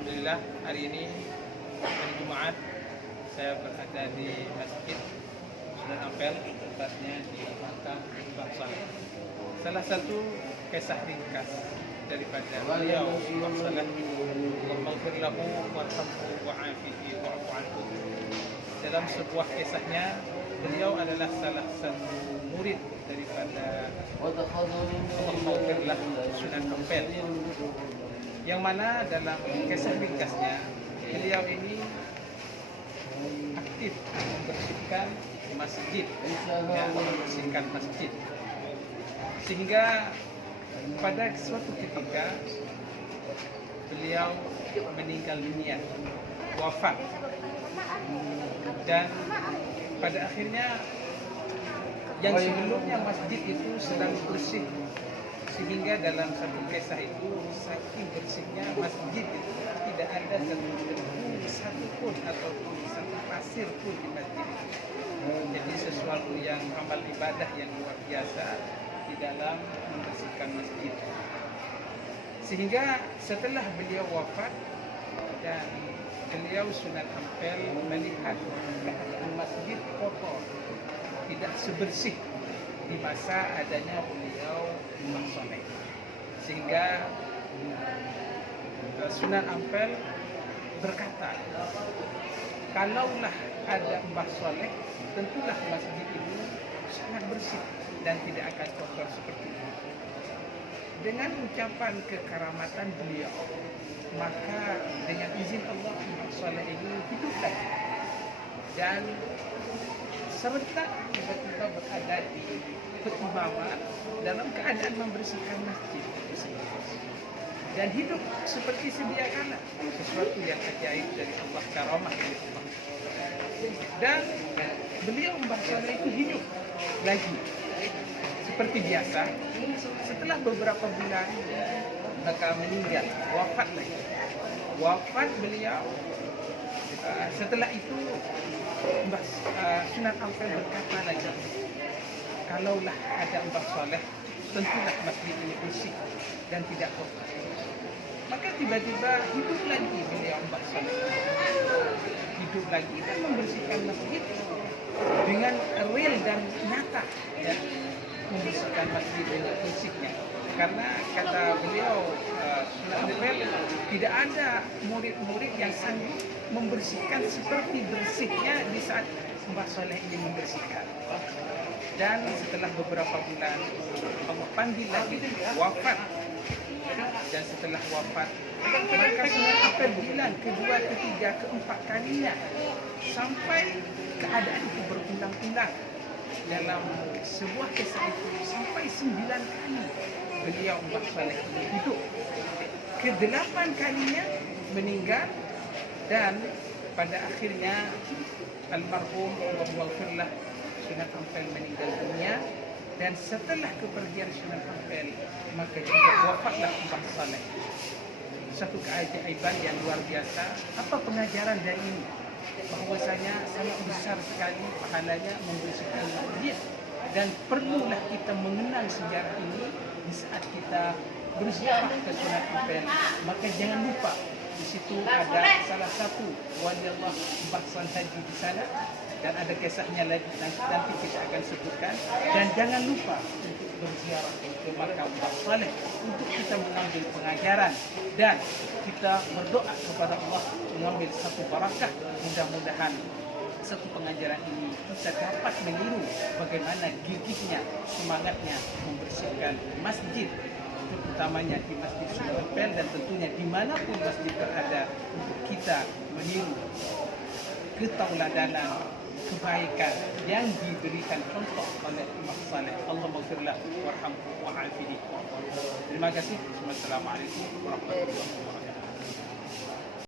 Alhamdulillah hari ini hari Jumat saya berada di Masjid Sunan Ampel, tepatnya di makam Mbah Saleh. Salah satu kisah ringkas daripada beliau Mbah Saleh, Allahumma lahu warhamhu wa'afihi wa'fu anhu. Dalam sebuah kisahnya, beliau adalah salah satu murid daripada Allahumma Sunan Ampel, yang mana dalam kisah ringkasnya beliau ini aktif membersihkan masjid, membersihkan masjid, sehingga pada suatu ketika beliau meninggal dunia, wafat, dan pada akhirnya yang sebelumnya masjid itu sedang bersih, sehingga dalam satu kisah itu saking bersihnya masjid itu tidak ada satu pun ataupun satu pasir pun di masjid itu. Jadi sesuatu yang amal ibadah yang luar biasa di dalam membersihkan masjid. Sehingga setelah beliau wafat dan beliau Sunan Ampel melihat keadaan masjid kotor, tidak sebersih di masa adanya beliau Mbah Saleh, sehingga Sunan Ampel berkata, kalaulah ada Mbah Saleh, tentulah masjid ini sangat bersih dan tidak akan kotor seperti ini. Dengan ucapan kekaramatan beliau, maka dengan izin Allah, Mbah Saleh ini hidup lagi dan serentak tiba-tiba berada di perimaman dalam keadaan membersihkan masjid dan hidup seperti sedia kala, sesuatu yang ajaib dari Allah, karamah dari Allah. Dan beliau Mbah Saleh itu hidup lagi seperti biasa. Setelah beberapa bulan maka meninggal, wafat lagi. Wafat beliau. Setelah itu Sunan Ampel berkata lagi, kalaulah ada Mbah Saleh, tentulah masjid ini bersih dan tidak kotor. Maka tiba-tiba hidup lagi beliau Mbah Saleh, hidup lagi dan membersihkan masjid dengan real dan nyata, ya, membersihkan masjid dengan fisiknya. Karena kata beliau Sunan Ampel, tidak ada murid-murid yang sanggup membersihkan seperti bersihnya di saat Mbah Saleh ini membersihkan. Dan setelah beberapa bulan Allah panggil lagi, wafat. Dan setelah wafat, maka Sunan Ampel bilang kedua, ketiga, keempat kalinya, sampai keadaan itu berulang-ulang. Dalam sebuah kisah itu sampai 9 kali beliau Mbah Saleh ini hidup. Ke-8 kalinya meninggal, dan pada akhirnya almarhum Allahumma Sunan Ampel meninggal dunia. Dan setelah kepergian Sunan Ampel, maka juga wafatlah Mbah Saleh. Satu keajaiban yang luar biasa. Apa pengajaran dari ini? Bahwasanya sangat besar sekali pahalanya membersihkan masjid, dan perlulah kita mengenang sejarah ini di saat kita berziarah ke Sunan Ampel. Maka jangan lupa, di situ ada salah satu wali Allah Mbah Saleh Haji di sana, dan ada kisahnya lagi nanti kita akan sebutkan. Dan jangan lupa untuk berziarah ke makam Mbah Saleh untuk kita mengambil pengajaran dan kita berdoa kepada Allah mengambil satu barakah. Mudah-mudahan satu pengajaran ini kita dapat meniru bagaimana gigihnya, semangatnya membersihkan masjid, terutamanya di Masjid Sunan Ampel, dan tentunya dimanapun masjid berada, untuk kita meniru ketauladanan, kebaikan yang diberikan contoh oleh Mbah Saleh. Allahumma ghfirlah warhamhu wa'afihi. Terima kasih. Wassalamualaikum warahmatullahi wabarakatuh.